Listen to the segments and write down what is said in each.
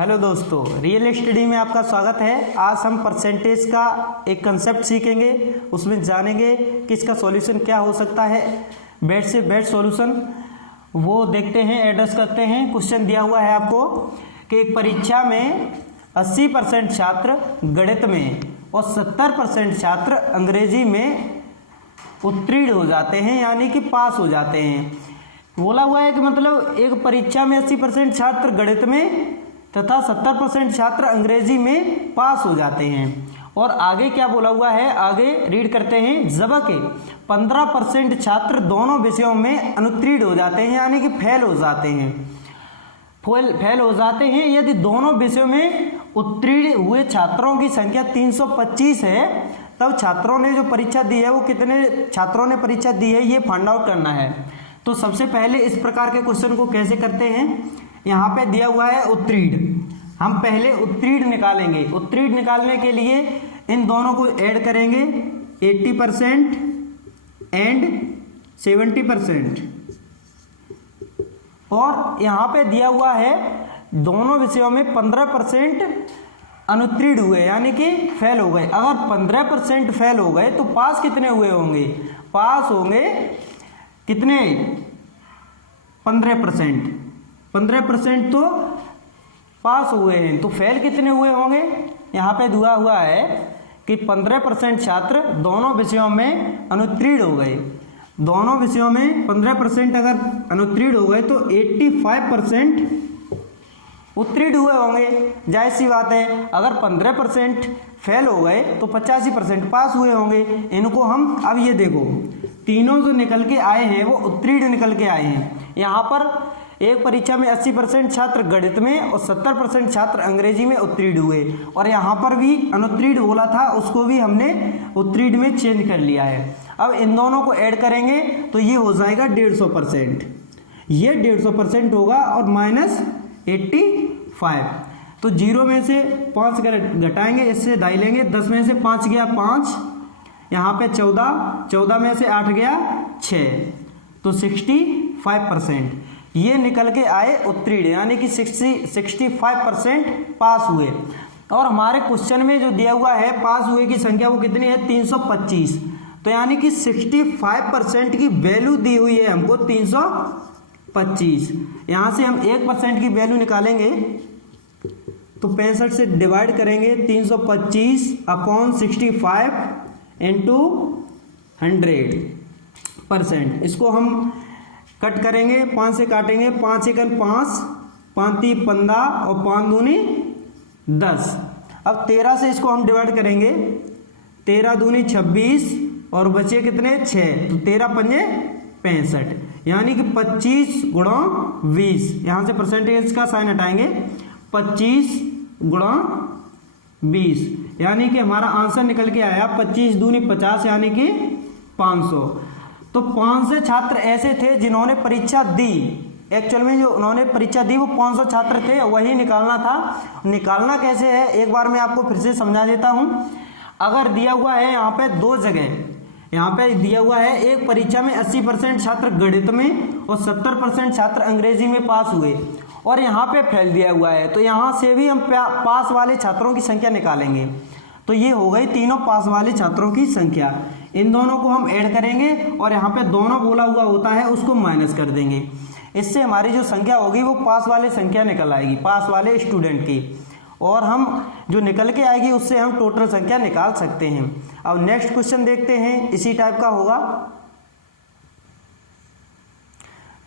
Hello दोस्तों, real study में आपका स्वागत है। आज हम परसेंटेज का एक कंसेप्ट सीखेंगे, उसमें जानेंगे कि इसका सॉल्यूशन क्या हो सकता है। बेस्ट से बेस्ट सॉल्यूशन वो देखते हैं, एड्रेस करते हैं। क्वेश्चन दिया हुआ है आपको कि एक परीक्षा में 80% छात्र गणित में और 70% छात्र अंग्रेजी में उत्तीर्ण हो जाते हैं, यानी कि पास हो जाते हैं। बोला हुआ है कि मतलब एक परीक्षा में 80% छात्र गणित में तथा 70% छात्र अंग्रेजी में पास हो जाते हैं। और आगे क्या बोला हुआ है, आगे रीड करते हैं। जबकि 15% छात्र दोनों विषयों में अनुत्तीर्ण हो जाते हैं, यानी कि फेल हो जाते हैं। फेल हो जाते हैं यदि दोनों विषयों में उत्तीर्ण हुए छात्रों की संख्या 325 है, तब छात्रों ने जो परीक्षा दी है वो कितने छात्रों ने परीक्षा दी है, ये फाइंड आउट करना है। तो सबसे पहले इस प्रकार के क्वेश्चन को कैसे करते हैं, यहाँ पे दिया हुआ है उत्तीर्ण। हम पहले उत्तीर्ण निकालेंगे। उत्तीर्ण निकालने के लिए इन दोनों को ऐड करेंगे, 80% एंड 70%। और यहाँ पे दिया हुआ है दोनों विषयों में 15% अनुत्तीर्ण हुए, यानी कि फेल हो गए। अगर 15% फेल हो गए तो पास कितने हुए होंगे, पास होंगे कितने, 15%। 15% तो पास हुए हैं, तो फेल कितने हुए होंगे। यहाँ पे दिया हुआ है कि 15% छात्र दोनों विषयों में अनुत्तीर्ण हो गए। दोनों विषयों में 15% अगर अनुत्तीर्ण हो गए तो 85% उत्तीर्ण हुए होंगे। जाहिर सी बात है, अगर 15% फेल हो गए तो 85% पास हुए होंगे। इनको हम अब ये देखो, तीनों जो निकल के आए हैं वो उत्तीर्ण निकल के आए हैं। यहाँ पर एक परीक्षा में 80% छात्र गणित में और 70% छात्र अंग्रेजी में उत्तीर्ण हुए, और यहाँ पर भी अनुत्तीर्ण बोला था, उसको भी हमने उत्तीर्ण में चेंज कर लिया है। अब इन दोनों को ऐड करेंगे तो ये हो जाएगा 150%। ये 150% होगा और माइनस 85। तो 0 में से 5 घटाएंगे, इससे दाई लेंगे। 10 में से 5 गया 5, यहाँ पे 14 में से 8 गया 6, तो 65%। ये निकल के आए उत्तीर्ण, यानी कि 65% पास हुए। और हमारे क्वेश्चन में जो दिया हुआ है पास हुए की संख्या वो कितनी है, 325। तो यानी कि 65% की वैल्यू दी हुई है हमको 325। यहाँ से हम 1% की वैल्यू निकालेंगे तो 65 से डिवाइड करेंगे, 325 अपॉन 65 इंटू 100%। इसको हम कट करेंगे, 5 से काटेंगे, 5 एकन 5, 5 3 15 और 5 दूनी 10। अब 13 से इसको हम डिवाइड करेंगे, 13 दूनी 26 और बचे कितने 6, तो 13 पंजे 65, यानी कि 25 गुणा 20। यहाँ से परसेंटेज का साइन हटाएंगे, 25 गुणा 20, यानी कि हमारा आंसर निकल के आया 25 दूनी 50, यानी कि 500। तो 500 छात्र ऐसे थे जिन्होंने परीक्षा दी। एक्चुअल में जो उन्होंने परीक्षा दी वो 500 छात्र थे, वही निकालना था। निकालना कैसे है, एक बार मैं आपको फिर से समझा देता हूं। अगर दिया हुआ है यहाँ पे दो जगह, यहाँ पे दिया हुआ है एक परीक्षा में 80% छात्र गणित में और 70% छात्र अंग्रेजी में पास हुए, और यहाँ पे फेल दिया हुआ है, तो यहाँ से भी हम पास वाले छात्रों की संख्या निकालेंगे। तो ये हो गई तीनों पास वाले छात्रों की संख्या। इन दोनों को हम ऐड करेंगे और यहाँ पे दोनों बोला हुआ होता है उसको माइनस कर देंगे। इससे हमारी जो संख्या होगी वो पास वाले संख्या निकल आएगी, पास वाले स्टूडेंट की। और हम जो निकल के आएगी उससे हम टोटल संख्या निकाल सकते हैं। अब नेक्स्ट क्वेश्चन देखते हैं, इसी टाइप का होगा।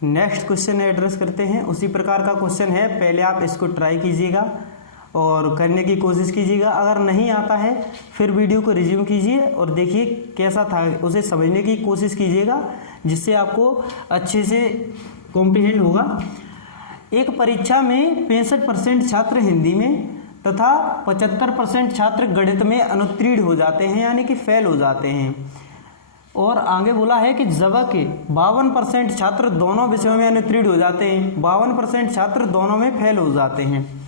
नेक्स्ट क्वेश्चन एड्रेस करते हैं, उसी प्रकार का क्वेश्चन है। पहले आप इसको ट्राई कीजिएगा और करने की कोशिश कीजिएगा। अगर नहीं आता है फिर वीडियो को रिज्यूम कीजिए और देखिए कैसा था, उसे समझने की कोशिश कीजिएगा, जिससे आपको अच्छे से कॉम्प्रिहेंड होगा। एक परीक्षा में 65% छात्र हिंदी में तथा 75% छात्र गणित में अनुत्तीर्ण हो जाते हैं, यानी कि फेल हो जाते हैं। और आगे बोला है कि जबकि 52% छात्र दोनों विषयों में अनुत्तीर्ण हो जाते हैं, 52% छात्र दोनों में फेल हो जाते हैं।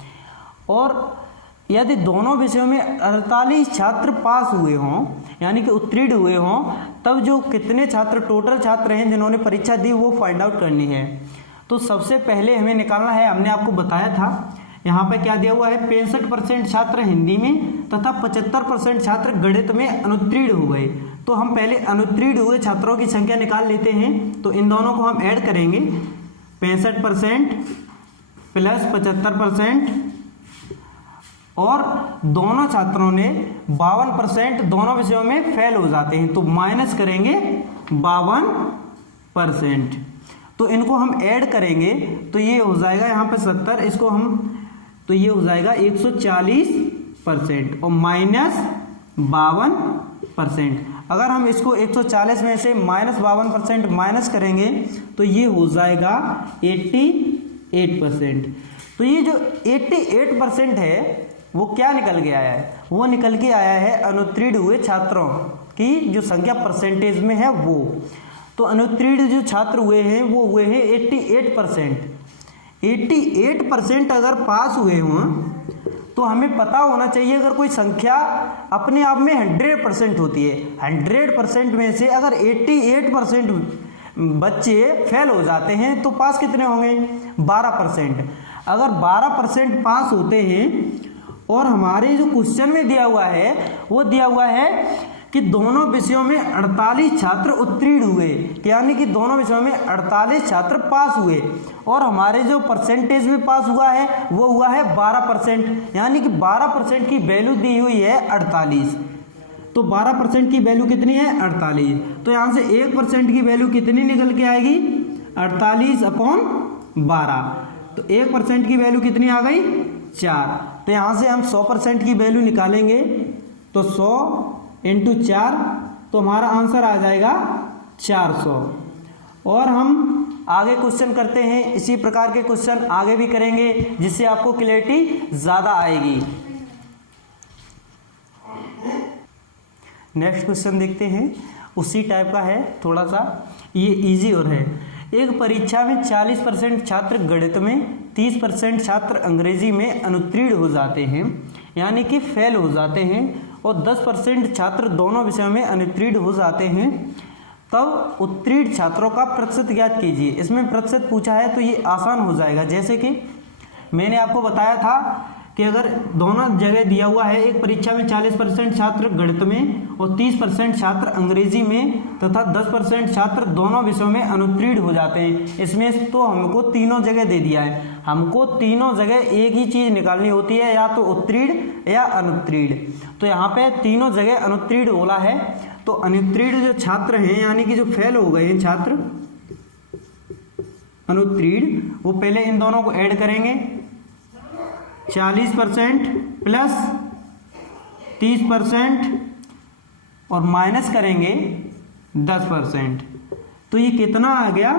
और यदि दोनों विषयों में 48 छात्र पास हुए हों, यानी कि उत्तीर्ण हुए हों, तब जो कितने छात्र टोटल छात्र हैं जिन्होंने परीक्षा दी वो फाइंड आउट करनी है। तो सबसे पहले हमें निकालना है, हमने आपको बताया था यहाँ पे क्या दिया हुआ है, 65% छात्र हिंदी में तथा 75% छात्र गणित में अनुत्तीर्ण हो गए। तो हम पहले अनुत्तीर्ण हुए छात्रों की संख्या निकाल लेते हैं। तो इन दोनों को हम ऐड करेंगे, 65% प्लस 75%, और दोनों छात्रों ने 52% दोनों विषयों में फेल हो जाते हैं, तो माइनस करेंगे 52%। तो इनको हम ऐड करेंगे तो ये हो जाएगा यहाँ पे 70, इसको हम, तो ये हो जाएगा 140% और माइनस 52%। अगर हम इसको 140 में से माइनस 52% माइनस करेंगे तो ये हो जाएगा 88%। तो ये जो 88% है वो क्या निकल के आया है, वो निकल के आया है अनुत्तीर्ण हुए छात्रों की जो संख्या परसेंटेज में है वो। तो अनुत्तीर्ण जो छात्र हुए हैं वो हुए हैं 88%। 88% अगर पास हुए हों तो हमें पता होना चाहिए अगर कोई संख्या अपने आप में 100% होती है, 100% में से अगर 88% बच्चे फेल हो जाते हैं तो पास कितने होंगे, 12%। अगर 12% पास होते हैं और हमारे जो क्वेश्चन में दिया हुआ है वो दिया हुआ है कि दोनों विषयों में 48 छात्र उत्तीर्ण हुए, यानी कि दोनों विषयों में 48 छात्र पास हुए, और हमारे जो परसेंटेज में पास हुआ है वो हुआ है 12%, यानी कि 12% की वैल्यू दी हुई है 48। तो 12% की वैल्यू कितनी है, 48। तो यहाँ से 1% की वैल्यू कितनी निकल के आएगी, 48/12। तो 1% की वैल्यू कितनी आ गई, 4। तो यहाँ से हम 100% की वैल्यू निकालेंगे, तो 100 × 4, तो हमारा आंसर आ जाएगा 400। और हम आगे क्वेश्चन करते हैं, इसी प्रकार के क्वेश्चन आगे भी करेंगे जिससे आपको क्लैरिटी ज़्यादा आएगी। नेक्स्ट क्वेश्चन देखते हैं, उसी टाइप का है थोड़ा सा, ये इजी और है। एक परीक्षा में 40% छात्र गणित में, 30% छात्र अंग्रेजी में अनुत्तीर्ण हो जाते हैं, यानी कि फेल हो जाते हैं, और 10% छात्र दोनों विषयों में अनुत्तीर्ण हो जाते हैं। तब उत्तीर्ण छात्रों का प्रतिशत ज्ञात कीजिए। इसमें प्रतिशत पूछा है तो ये आसान हो जाएगा। जैसे कि मैंने आपको बताया था कि अगर दोनों जगह दिया हुआ है, एक परीक्षा में 40% छात्र गणित में और 30% छात्र अंग्रेजी में तथा 10% छात्र दोनों विषयों में अनुत्तीर्ण हो जाते हैं। इसमें तो हमको तीनों जगह दे दिया है, हमको तीनों जगह एक ही चीज़ निकालनी होती है, या तो उत्तीर्ण या अनुत्तीर्ण। तो यहाँ पे तीनों जगह अनुत्तीर्ण बोला है। तो अनुत्तीर्ण जो छात्र हैं, यानी कि जो फेल हो गए हैं छात्र अनुत्तीर्ण, वो पहले इन दोनों को ऐड करेंगे, 40% प्लस 30% और माइनस करेंगे 10%। तो ये कितना आ गया,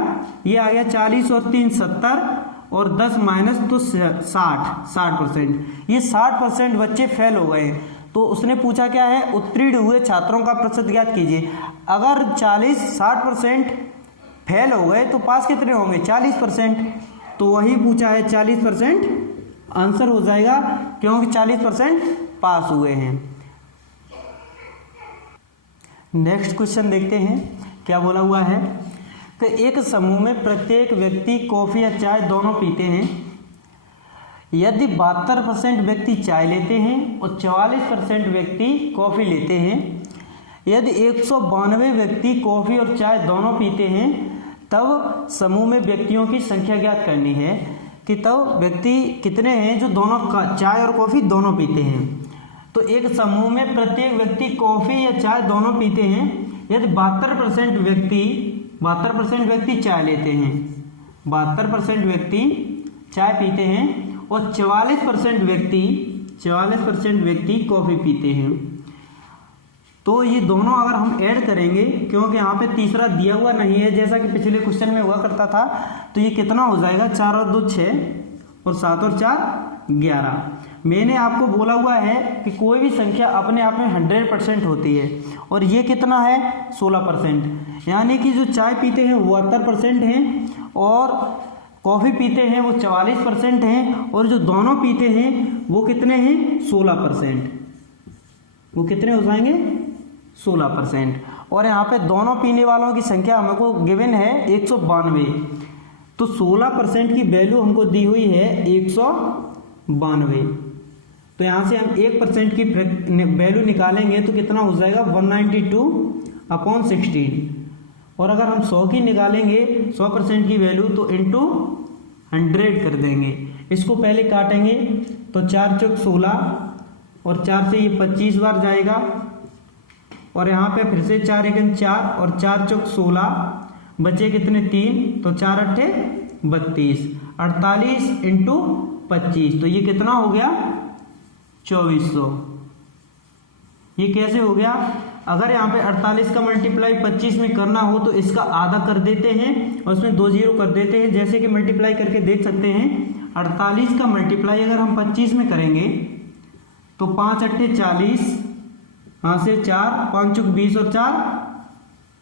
ये आ गया 40 और 3 70 और 10 माइनस तो 60%। ये 60% बच्चे फेल हो गए। तो उसने पूछा क्या है, उत्तीर्ण हुए छात्रों का प्रतिशत ज्ञात कीजिए। अगर 60% फेल हो गए तो पास कितने होंगे, 40%। तो वही पूछा है 40%, आंसर हो जाएगा क्योंकि 40% पास हुए हैं। नेक्स्ट क्वेश्चन देखते हैं, क्या बोला हुआ है कि एक समूह में प्रत्येक व्यक्ति कॉफी या चाय दोनों पीते हैं। यदि 72% व्यक्ति चाय लेते हैं और 44% व्यक्ति कॉफी लेते हैं, यदि 192 व्यक्ति कॉफी और चाय दोनों पीते हैं, तब समूह में व्यक्तियों की संख्या ज्ञात करनी है कि तब व्यक्ति कितने हैं जो दोनों चाय और कॉफी दोनों पीते हैं। तो एक समूह में प्रत्येक व्यक्ति कॉफी या चाय दोनों पीते हैं। यदि 72% व्यक्ति चाय लेते हैं, 72% व्यक्ति चाय पीते हैं और 44% व्यक्ति कॉफी पीते हैं। तो ये दोनों अगर हम ऐड करेंगे, क्योंकि यहाँ पे तीसरा दिया हुआ नहीं है जैसा कि पिछले क्वेश्चन में हुआ करता था, तो ये कितना हो जाएगा, 4 और 2 6 और 7 और 4 11। मैंने आपको बोला हुआ है कि कोई भी संख्या अपने आप में 100% होती है, और ये कितना है 16%, यानी कि जो चाय पीते हैं वो 72% हैं और कॉफ़ी पीते हैं वो 44% हैं, और जो दोनों पीते हैं वो कितने हैं 16%। वो कितने हो जाएंगे 16%। और यहाँ पे दोनों पीने वालों की संख्या हमको गिवन है 192। तो 16% की वैल्यू हमको दी हुई है 92। तो यहाँ से हम 1% की वैल्यू निकालेंगे तो कितना हो जाएगा 192/16। और अगर हम 100 की निकालेंगे 100% की वैल्यू तो इंटू 100 कर देंगे। इसको पहले काटेंगे तो 4 चौक 16 और 4 से ये 25 बार जाएगा और यहाँ पे फिर से 4 एकम 4 और 4 चौक 16 बचे कितने 3 तो 4 अट्ठे 32 48 इंटू 25 तो ये कितना हो गया 2400। ये कैसे हो गया? अगर यहाँ पे 48 का मल्टीप्लाई 25 में करना हो तो इसका आधा कर देते हैं और उसमें 2 जीरो कर देते हैं। जैसे कि मल्टीप्लाई करके देख सकते हैं 48 का मल्टीप्लाई अगर हम 25 में करेंगे तो 5 अट्ठे 40 यहाँ से 4 5 चौक 20 और 4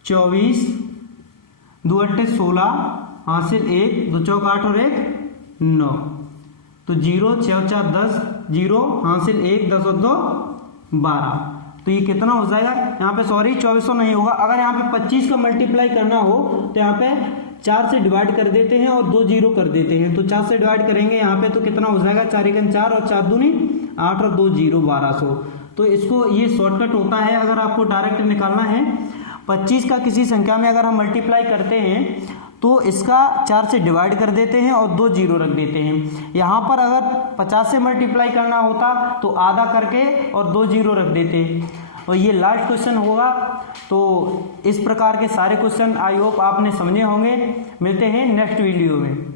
24 2 अट्ठे 16 यहाँ से 1 2 चौक 8 और 1 9 तो 0 6 4 10 0 हासिल 1 10 और 2 12। तो ये कितना हो जाएगा यहाँ पे सॉरी 2400 नहीं होगा। अगर यहाँ पे 25 का मल्टीप्लाई करना हो तो यहाँ पे 4 से डिवाइड कर देते हैं और 2 जीरो कर देते हैं। तो 4 से डिवाइड करेंगे यहाँ पे तो कितना हो जाएगा 4 एकम 4 और 4 दूनी 8 और 2 जीरो 1200। तो इसको ये शॉर्टकट होता है। अगर आपको डायरेक्ट निकालना है 25 का किसी संख्या में अगर हम मल्टीप्लाई करते हैं तो इसका 4 से डिवाइड कर देते हैं और 2 जीरो रख देते हैं। यहाँ पर अगर 50 से मल्टीप्लाई करना होता तो आधा करके और 2 जीरो रख देते और ये लास्ट क्वेश्चन होगा। तो इस प्रकार के सारे क्वेश्चन आई होप आपने समझे होंगे। मिलते हैं नेक्स्ट वीडियो में।